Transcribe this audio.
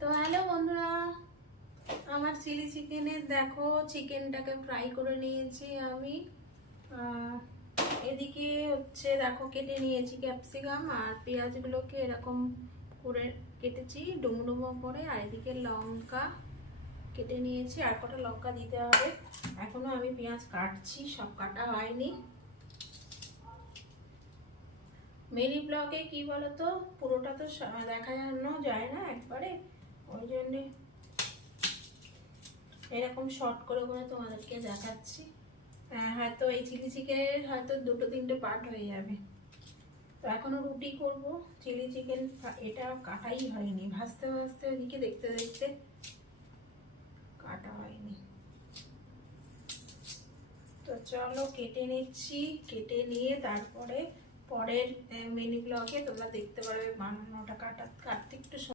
তো হ্যালো বন্ধুরা, আমার চিলি চিকেনের দেখো চিকেনটাকে ফ্রাই করে নিয়েছি আমি। আহ, এদিকে হচ্ছে দেখো কেটে নিয়েছি ক্যাপসিকাম আর পেঁয়াজগুলোকে এরকম করে কেটেছি ডুমো ডুমো করে, আর এদিকে লঙ্কা কেটে নিয়েছি, আর কটা লঙ্কা দিতে হবে। এখনো আমি পেঁয়াজ কাটছি, সব কাটা হয়নি। মিনি ব্লগে কি বলতো, পুরোটা তো দেখানো যায় না একবারে, ওই জন্যে এরকম শর্ট করে করে তোমাদেরকে দেখাচ্ছি। হয়তো এই চিলি চিকেনের হয়তো 2-3টে পার্ট হয়ে যাবে। তো এখনো রুটি করব। চিলি চিকেন এটা কাটাই হয়নি, ভাজতে ভাজতে ওইদিকে দেখতে দেখতে কাটা হয়নি। তো চলো কেটে নিচ্ছি, কেটে নিয়ে তারপরে পরের মিনি ব্লগে তোমরা দেখতে পারবে বানানোটা। কাটতে একটু